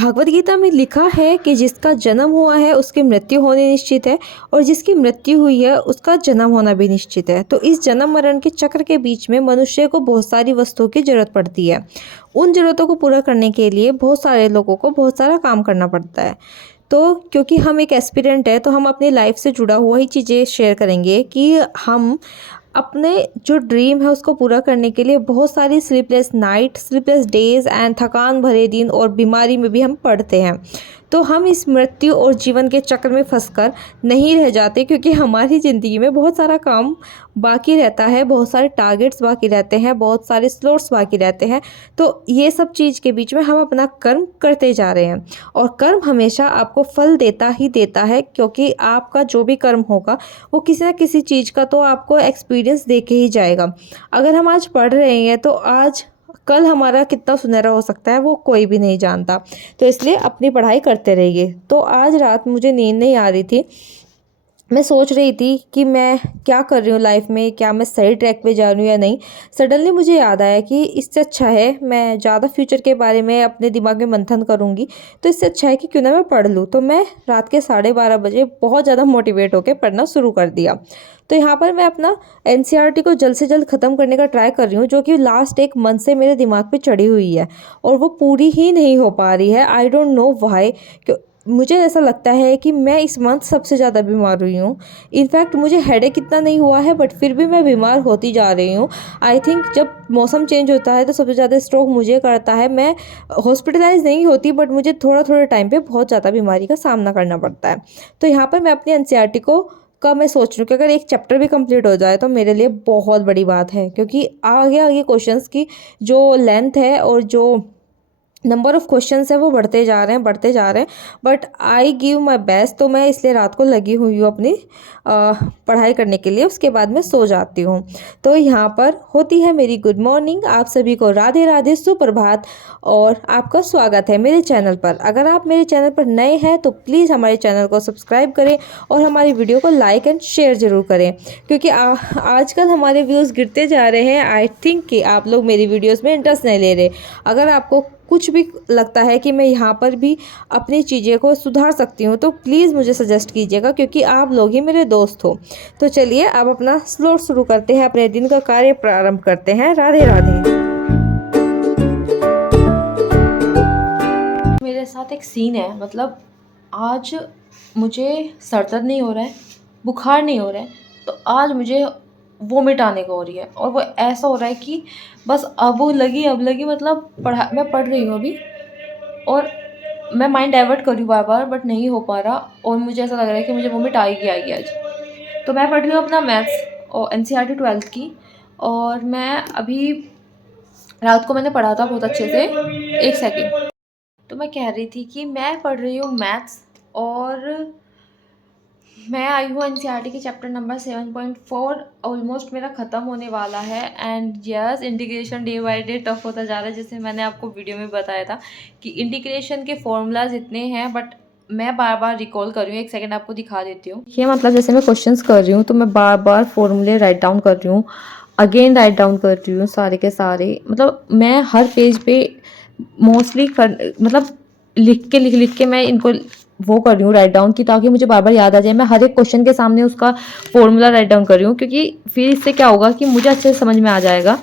भागवत गीता में लिखा है कि जिसका जन्म हुआ है उसकी मृत्यु होनी निश्चित है और जिसकी मृत्यु हुई है उसका जन्म होना भी निश्चित है। तो इस जन्म मरण के चक्र के बीच में मनुष्य को बहुत सारी वस्तुओं की जरूरत पड़ती है। उन जरूरतों को पूरा करने के लिए बहुत सारे लोगों को बहुत सारा काम करना पड़ता है। तो क्योंकि हम एक एस्पिरेंट है तो हम अपनी लाइफ से जुड़ा हुआ ही चीज़ें शेयर करेंगे कि हम अपने जो ड्रीम है उसको पूरा करने के लिए बहुत सारी sleepless night, sleepless days and थकान भरे दिन और बीमारी में भी हम पड़ते हैं। तो हम इस मृत्यु और जीवन के चक्र में फंसकर नहीं रह जाते, क्योंकि हमारी ज़िंदगी में बहुत सारा काम बाकी रहता है, बहुत सारे टारगेट्स बाकी रहते हैं, बहुत सारे स्लॉट्स बाकी रहते हैं। तो ये सब चीज़ के बीच में हम अपना कर्म करते जा रहे हैं और कर्म हमेशा आपको फल देता ही देता है, क्योंकि आपका जो भी कर्म होगा वो किसी ना किसी चीज़ का तो आपको एक्सपीरियंस दे के ही जाएगा। अगर हम आज पढ़ रहे हैं तो आज कल हमारा कितना सुनहरा हो सकता है वो कोई भी नहीं जानता। तो इसलिए अपनी पढ़ाई करते रहिए। तो आज रात मुझे नींद नहीं आ रही थी, मैं सोच रही थी कि मैं क्या कर रही हूँ लाइफ में, क्या मैं सही ट्रैक पे जा रही हूँ या नहीं। सडनली मुझे याद आया कि इससे अच्छा है मैं ज़्यादा फ्यूचर के बारे में अपने दिमाग में मंथन करूँगी, तो इससे अच्छा है कि क्यों ना मैं पढ़ लूँ। तो मैं रात के 12:30 बजे बहुत ज़्यादा मोटिवेट होकर पढ़ना शुरू कर दिया। तो यहाँ पर मैं अपना एनसीईआरटी को जल्द से जल्द ख़त्म करने का ट्राई कर रही हूँ, जो कि लास्ट एक मंथ से मेरे दिमाग पे चढ़ी हुई है और वो पूरी ही नहीं हो पा रही है। I don't know why. मुझे ऐसा लगता है कि मैं इस मंथ सबसे ज़्यादा बीमार हुई हूँ। इनफैक्ट मुझे हेडेक इतना नहीं हुआ है, बट फिर भी मैं बीमार होती जा रही हूँ। आई थिंक जब मौसम चेंज होता है तो सबसे ज़्यादा स्ट्रोक मुझे करता है। मैं हॉस्पिटलाइज नहीं होती, बट मुझे थोड़ा थोड़ा टाइम पे बहुत ज़्यादा बीमारी का सामना करना पड़ता है। तो यहाँ पर मैं अपनी एनसीईआरटी को का मैं सोच रही हूँ कि अगर एक चैप्टर भी कंप्लीट हो जाए तो मेरे लिए बहुत बड़ी बात है, क्योंकि आगे आगे क्वेश्चंस की जो लेंथ है और जो नंबर ऑफ़ क्वेश्चंस है वो बढ़ते जा रहे हैं, बढ़ते जा रहे हैं। But I give my best. तो मैं इसलिए रात को लगी हुई हूँ अपनी पढ़ाई करने के लिए। उसके बाद मैं सो जाती हूँ। तो यहाँ पर होती है मेरी गुड मॉर्निंग। आप सभी को राधे राधे, सुप्रभात और आपका स्वागत है मेरे चैनल पर। अगर आप मेरे चैनल पर नए हैं तो प्लीज़ हमारे चैनल को सब्सक्राइब करें और हमारी वीडियो को लाइक एंड शेयर ज़रूर करें, क्योंकि आजकल हमारे व्यूज़ गिरते जा रहे हैं। आई थिंक कि आप लोग मेरी वीडियोज़ में इंटरेस्ट नहीं ले रहे। अगर आपको कुछ भी लगता है कि मैं यहाँ पर भी अपनी चीज़ें को सुधार सकती हूँ तो प्लीज़ मुझे सजेस्ट कीजिएगा, क्योंकि आप लोग ही मेरे दोस्त हो। तो चलिए अब अपना स्लोट शुरू करते हैं, अपने दिन का कार्य प्रारंभ करते हैं। राधे राधे। मेरे साथ एक सीन है, मतलब आज मुझे सर दर्द नहीं हो रहा है, बुखार नहीं हो रहा है, तो आज मुझे वोमिट आने को हो रही है। और वो ऐसा हो रहा है कि बस अब लगी, मतलब मैं पढ़ रही हूँ अभी और मैं माइंड डाइवर्ट कर रही हूँ बार बार, बट नहीं हो पा रहा और मुझे ऐसा लग रहा है कि मुझे वोमिट आएगी आज। तो मैं पढ़ रही हूँ अपना मैथ्स और एनसीईआरटी 12th की। और मैं अभी रात को मैंने पढ़ा था बहुत अच्छे से। एक सेकेंड। तो मैं कह रही थी कि मैं पढ़ रही हूँ मैथ्स और मैं आई हूँ एनसीईआरटी के चैप्टर नंबर 7.4। ऑलमोस्ट मेरा ख़त्म होने वाला है। And yes, integration day by day tough होता जा रहा है, जैसे मैंने आपको वीडियो में बताया था कि इंटीग्रेशन के फॉर्मूलाज इतने हैं, बट मैं बार बार रिकॉल कर रही हूँ। एक सेकंड आपको दिखा देती हूँ। ये मतलब जैसे मैं क्वेश्चंस कर रही हूँ तो मैं बार बार फॉर्मूले राइट डाउन कर रही हूँ, अगेन राइट डाउन कर रही हूँ सारे के सारे। मतलब मैं हर पेज पे मोस्टली मतलब लिख के मैं इनको वो कर रही हूँ राइट डाउन की, ताकि मुझे बार बार याद आ जाए। मैं हर एक क्वेश्चन के सामने उसका फॉर्मूला राइट डाउन कर रही हूँ, क्योंकि फिर इससे क्या होगा कि मुझे अच्छे से समझ में आ जाएगा।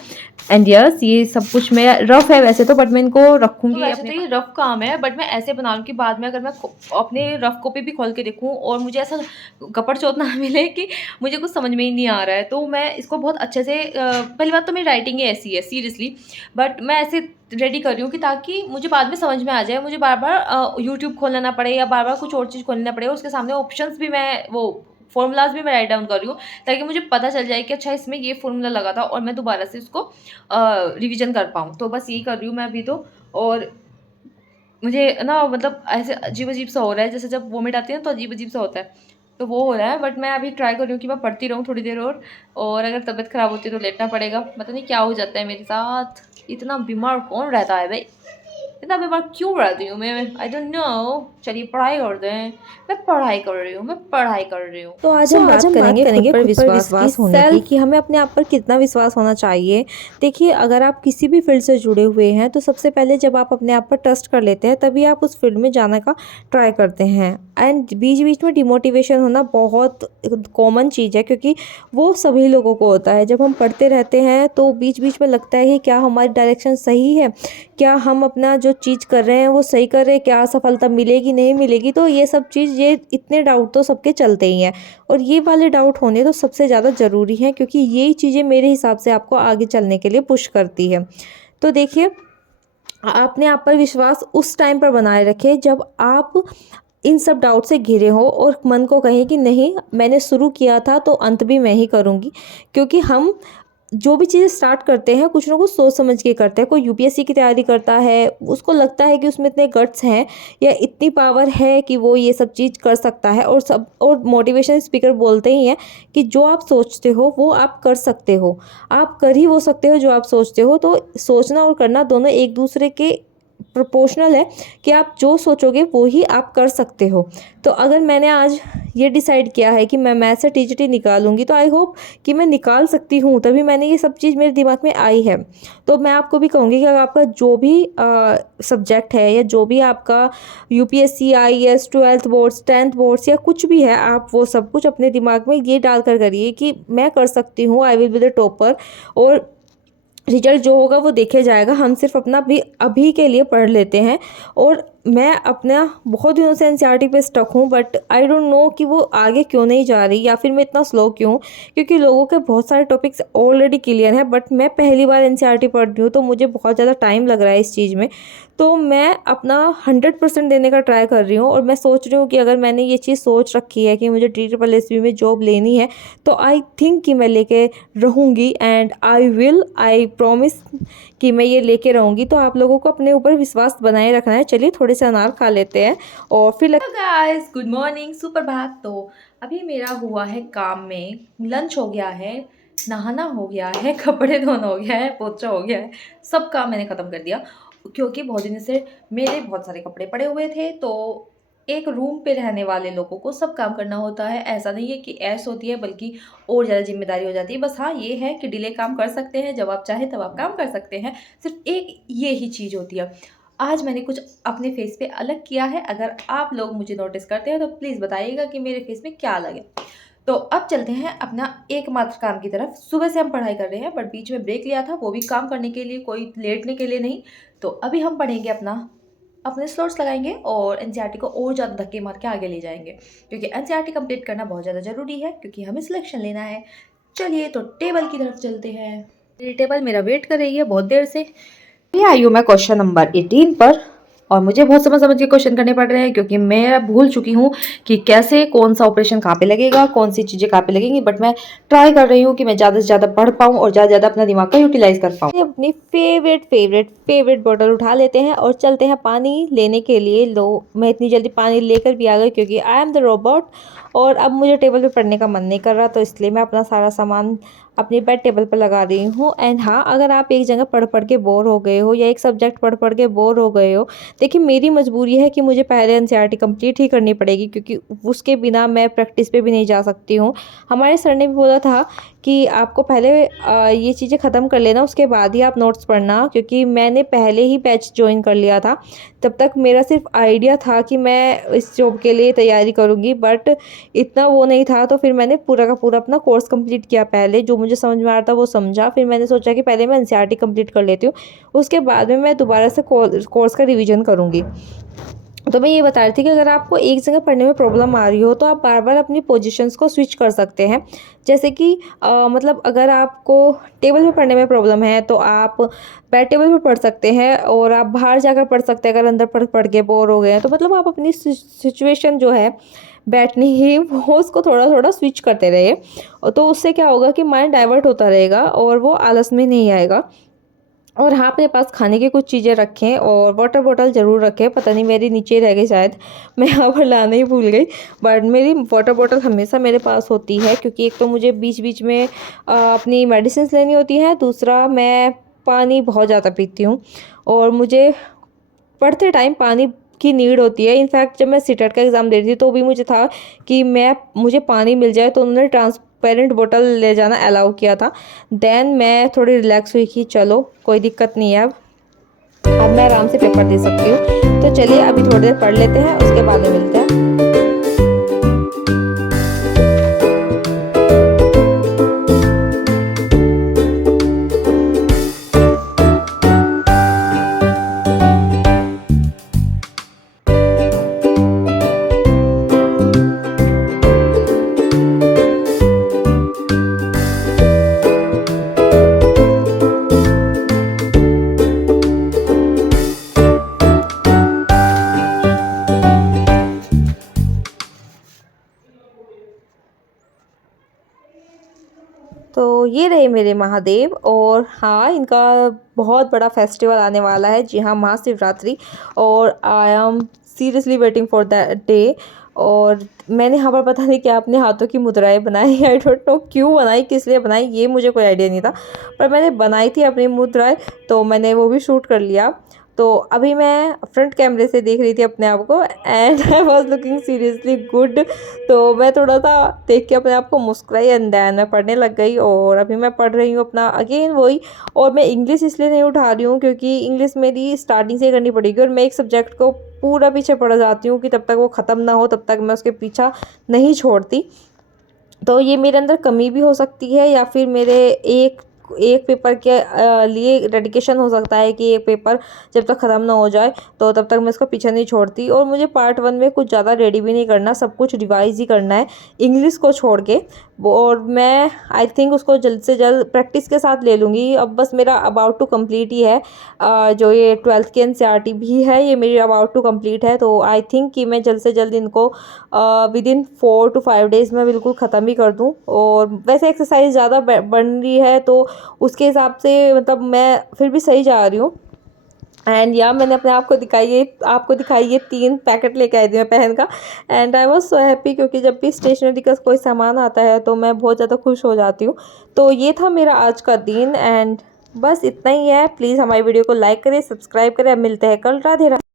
एंड यस, ये सब कुछ मेरा रफ है वैसे तो, बट मैं इनको रखूंगी। तो वैसे तो ये रफ काम है, बट मैं ऐसे बना लूँ कि बाद में अगर मैं अपने रफ कॉपी भी खोल के देखूँ और मुझे ऐसा गपड़ चौथ ना मिले कि मुझे कुछ समझ में ही नहीं आ रहा है, तो मैं इसको बहुत अच्छे से पहली बात तो मेरी राइटिंग ही ऐसी है सीरियसली, बट मैं ऐसे रेडी कर रही हूँ कि ताकि मुझे बाद में समझ में आ जाए। मुझे बार बार यूट्यूब खोलना ना पड़े या बार बार कुछ और चीज़ खोलना पड़े। उसके सामने ऑप्शंस भी मैं वो फॉर्मूलाज भी मैं राइट डाउन कर रही हूँ, ताकि मुझे पता चल जाए कि अच्छा इसमें ये फॉर्मूला लगा था और मैं दोबारा से उसको रिवीजन कर पाऊँ। तो बस यही कर रही हूँ मैं अभी तो। और मुझे ना मतलब ऐसे अजीब अजीब सा हो रहा है, जैसे जब वोमिट आती है ना तो अजीब अजीब सा होता है, तो वो हो रहा है। बट मैं अभी ट्राई कर रही हूँ कि मैं पढ़ती रहूँ थोड़ी देर और अगर तबीयत ख़राब होती है तो लेटना पड़ेगा। पता नहीं क्या हो जाता है मेरे साथ, इतना बीमार कौन रहता है भाई। इतना बीमार क्यों रहती हूँ मैं? I don't know. चलिए पढ़ाई करते हैं। मैं पढ़ाई कर रही हूँ, मैं पढ़ाई कर रही हूँ। तो आज हम बात करेंगे खुद पर विश्वास की, होने की, कि हमें अपने आप पर कितना विश्वास होना चाहिए। देखिए, अगर आप किसी भी फील्ड से जुड़े हुए हैं तो सबसे पहले जब आप अपने आप पर ट्रस्ट कर लेते हैं तभी आप उस फील्ड में जाने का ट्राई करते हैं। एंड बीच बीच में डिमोटिवेशन होना बहुत कॉमन चीज़ है, क्योंकि वो सभी लोगों को होता है। जब हम पढ़ते रहते हैं तो बीच बीच में लगता है कि क्या हमारी डायरेक्शन सही है, क्या हम अपना जो चीज़ कर रहे हैं वो सही कर रहे हैं, क्या सफलता मिलेगी नहीं मिलेगी। तो ये सब चीज़, ये इतने डाउट तो सबके चलते ही हैं, और ये वाले डाउट होने तो सबसे ज़्यादा ज़रूरी हैं, क्योंकि यही चीज़ें मेरे हिसाब से आपको आगे चलने के लिए पुश करती है। तो देखिए, अपने आप पर विश्वास उस टाइम पर बनाए रखें जब आप इन सब डाउट से घिरे हो और मन को कहें कि नहीं, मैंने शुरू किया था तो अंत भी मैं ही करूँगी। क्योंकि हम जो भी चीज़ें स्टार्ट करते हैं कुछ ना कुछ सोच समझ के करते हैं। कोई यूपीएससी की तैयारी करता है, उसको लगता है कि उसमें इतने गट्स हैं या इतनी पावर है कि वो ये सब चीज़ कर सकता है, और मोटिवेशन स्पीकर बोलते ही हैं कि जो आप सोचते हो वो आप कर सकते हो, आप कर ही वो सकते हो जो आप सोचते हो। तो सोचना और करना दोनों एक दूसरे के प्रोपोर्शनल है, कि आप जो सोचोगे वो ही आप कर सकते हो। तो अगर मैंने आज ये डिसाइड किया है कि मैं मैथ से टीजीटी निकालूंगी, तो आई होप कि मैं निकाल सकती हूँ, तभी मैंने ये सब चीज़ मेरे दिमाग में आई है। तो मैं आपको भी कहूँगी कि अगर आपका जो भी सब्जेक्ट है, या जो भी आपका UPSC, IAS, 12th boards, 10th boards, या कुछ भी है, आप वो सब कुछ अपने दिमाग में ये डाल कर करिए कि मैं कर सकती हूँ, I will be the topper, और रिजल्ट जो होगा वो देखे जाएगा। हम सिर्फ अपना भी अभी के लिए पढ़ लेते हैं। और मैं अपना बहुत दिनों से एनसीईआरटी पे स्टक हूँ, बट आई डोंट नो कि वो आगे क्यों नहीं जा रही, या फिर मैं इतना स्लो क्यों। क्योंकि लोगों के बहुत सारे टॉपिक्स ऑलरेडी क्लियर हैं, बट मैं पहली बार एनसीईआरटी पढ़ रही हूँ, तो मुझे बहुत ज़्यादा टाइम लग रहा है इस चीज़ में। तो मैं अपना 100% देने का ट्राई कर रही हूँ, और मैं सोच रही हूँ कि अगर मैंने ये चीज़ सोच रखी है कि मुझे TSSB में जॉब लेनी है, तो आई थिंक कि मैं लेके रहूँगी, एंड आई प्रॉमिस कि मैं ये लेके रहूँगी। तो आप लोगों को अपने ऊपर विश्वास बनाए रखना है। चलिए थोड़े से अनार खा लेते हैं और फिर हेलो गाइस, गुड मॉर्निंग, सुप्रभात। तो अभी मेरा हुआ है काम में, लंच हो गया है, नहाना हो गया है, कपड़े धोना हो गया है, पोछा हो गया है, सब काम मैंने ख़त्म कर दिया। क्योंकि बहुत दिन से मेरे बहुत सारे कपड़े पड़े हुए थे। तो एक रूम पे रहने वाले लोगों को सब काम करना होता है। ऐसा नहीं है कि ऐस होती है, बल्कि और ज़्यादा जिम्मेदारी हो जाती है। बस हाँ, ये है कि डिले काम कर सकते हैं, जब आप चाहें तब आप काम कर सकते हैं। सिर्फ एक ये ही चीज़ होती है। आज मैंने कुछ अपने फेस पे अलग किया है। अगर आप लोग मुझे नोटिस करते हैं तो प्लीज़ बताइएगा कि मेरे फेस में क्या अलग है। तो अब चलते हैं अपना एकमात्र काम की तरफ। सुबह से हम पढ़ाई कर रहे हैं, बट बीच में ब्रेक लिया था, वो भी काम करने के लिए, कोई लेटने के लिए नहीं। तो अभी हम पढ़ेंगे, अपने स्लॉट्स लगाएंगे और एनसीईआरटी को और ज़्यादा धक्के मार के आगे ले जाएंगे। क्योंकि एनसीईआरटी कंप्लीट करना बहुत ज़्यादा ज़रूरी है, क्योंकि हमें सिलेक्शन लेना है। चलिए तो टेबल की तरफ चलते हैं। मेरी टेबल मेरा वेट कर रही है बहुत देर से। ये आई हूँ मैं क्वेश्चन नंबर 18 पर, और मुझे बहुत समझ समझ के क्वेश्चन करने पड़ रहे हैं, क्योंकि मैं भूल चुकी हूँ कि कैसे कौन सा ऑपरेशन कहाँ पे लगेगा, कौन सी चीज़ें कहाँ पे लगेंगी। बट मैं ट्राई कर रही हूँ कि मैं ज़्यादा से ज़्यादा पढ़ पाऊँ और ज़्यादा से ज़्यादा अपना दिमाग का यूटिलाइज कर पाऊँ। अपनी फेवरेट बॉटल उठा लेते हैं और चलते हैं पानी लेने के लिए। लो, मैं इतनी जल्दी पानी लेकर भी आ गई, क्योंकि आई एम द रोबोट। और अब मुझे टेबल पे पढ़ने का मन नहीं कर रहा, तो इसलिए मैं अपना सारा सामान अपनी बेड टेबल पर लगा रही हूँ। एंड हाँ, अगर आप एक जगह पढ़ पढ़ के बोर हो गए हो, या एक सब्जेक्ट पढ़ पढ़ के बोर हो गए हो, देखिए मेरी मजबूरी है कि मुझे पहले एनसीईआरटी कंप्लीट ही करनी पड़ेगी, क्योंकि उसके बिना मैं प्रैक्टिस पे भी नहीं जा सकती हूँ। हमारे सर ने भी बोला था कि आपको पहले ये चीज़ें ख़त्म कर लेना, उसके बाद ही आप नोट्स पढ़ना। क्योंकि मैंने पहले ही बैच ज्वाइन कर लिया था, तब तक मेरा सिर्फ आइडिया था कि मैं इस जॉब के लिए तैयारी करूँगी, बट इतना वो नहीं था। तो फिर मैंने पूरा का पूरा अपना कोर्स कंप्लीट किया। पहले जो मुझे समझ में आ रहा था वो समझा, फिर मैंने सोचा कि पहले मैं एनसीईआरटी कंप्लीट कर लेती हूँ, उसके बाद में मैं दोबारा से कोर्स का रिवीजन करूँगी। तो मैं ये बता रही थी कि अगर आपको एक जगह पढ़ने में प्रॉब्लम आ रही हो, तो आप बार बार अपनी पोजीशंस को स्विच कर सकते हैं। जैसे कि मतलब अगर आपको टेबल पे पढ़ने में प्रॉब्लम है, तो आप बेड टेबल पे पढ़ सकते हैं, और आप बाहर जाकर पढ़ सकते हैं अगर अंदर पढ़ पढ़ के बोर हो गए हैं। तो मतलब आप अपनी सिचुएशन जो है बैठने ही, वो उसको थोड़ा थोड़ा स्विच करते रहिए। और तो उससे क्या होगा कि माइंड डाइवर्ट होता रहेगा और वो आलस में नहीं आएगा। और हाँ, अपने पास खाने की कुछ चीज़ें रखें, और वाटर बॉटल ज़रूर रखें। पता नहीं मेरी नीचे रह गई शायद, मैं यहाँ पर लाना ही भूल गई। बट मेरी वाटर बॉटल हमेशा मेरे पास होती है, क्योंकि एक तो मुझे बीच बीच में अपनी मेडिसिन लेनी होती है, दूसरा मैं पानी बहुत ज़्यादा पीती हूँ। और मुझे पढ़ते टाइम पानी की नीड होती है। इनफैक्ट जब मैं सीटेट का एग्ज़ाम दे रही थी तो भी मुझे था कि मुझे पानी मिल जाए, तो उन्होंने ट्रांसपेरेंट बोतल ले जाना अलाउ किया था। देन मैं थोड़ी रिलैक्स हुई कि चलो कोई दिक्कत नहीं है, अब मैं आराम से पेपर दे सकती हूँ। तो चलिए अभी थोड़ी देर पढ़ लेते हैं, उसके बाद में मिलते हैं। तो ये रहे मेरे महादेव। और हाँ, इनका बहुत बड़ा फेस्टिवल आने वाला है, जी हाँ, महाशिवरात्रि। और I am seriously waiting for that day. और मैंने यहाँ पर पता नहीं क्या अपने हाथों की मुद्राएं बनाई, आई डोंट नो क्यों बनाई, किस लिए बनाई, ये मुझे कोई आइडिया नहीं था, पर मैंने बनाई थी अपनी मुद्राएं, तो मैंने वो भी शूट कर लिया। तो अभी मैं फ्रंट कैमरे से देख रही थी अपने आप को, and I was looking seriously good. तो मैं थोड़ा सा देख के अपने आप को मुस्कुराई, एंड देन मैं पढ़ने लग गई। और अभी मैं पढ़ रही हूँ अपना अगेन वही। और मैं इंग्लिश इसलिए नहीं उठा रही हूँ क्योंकि इंग्लिश मेरी स्टार्टिंग से करनी पड़ेगी, और मैं एक सब्जेक्ट को पूरा पीछे पड़ जाती हूँ कि तब तक वो ख़त्म ना हो तब तक मैं उसके पीछा नहीं छोड़ती। तो ये मेरे अंदर कमी भी हो सकती है, या फिर मेरे एक पेपर के लिए डेडिकेशन हो सकता है कि एक पेपर जब तक ख़त्म ना हो जाए तो तब तक मैं इसका पीछा नहीं छोड़ती। और मुझे पार्ट 1 में कुछ ज़्यादा रेडी भी नहीं करना, सब कुछ रिवाइज ही करना है इंग्लिश को छोड़ के। और मैं आई थिंक उसको जल्द से जल्द प्रैक्टिस के साथ ले लूँगी। अब बस मेरा अबाउट टू कंप्लीट ही है, जो ये 12th की NCERT भी है, ये मेरी अबाउट टू कंप्लीट है। तो आई थिंक कि मैं जल्द से जल्द इनको विदिन 4 to 5 डेज़ में बिल्कुल ख़त्म ही कर दूँ। और वैसे एक्सरसाइज ज़्यादा बन रही है तो उसके हिसाब से मतलब मैं फिर भी सही जा रही हूँ। एंड या मैंने अपने आपको दिखाई ये 3 पैकेट लेके आई थी मैं पेन का, and I was so happy क्योंकि जब भी स्टेशनरी का कोई सामान आता है तो मैं बहुत ज़्यादा खुश हो जाती हूँ। तो ये था मेरा आज का दिन, एंड बस इतना ही है। प्लीज़ हमारी वीडियो को लाइक करें, सब्सक्राइब करें। अब मिलते हैं कल। राधे राधे।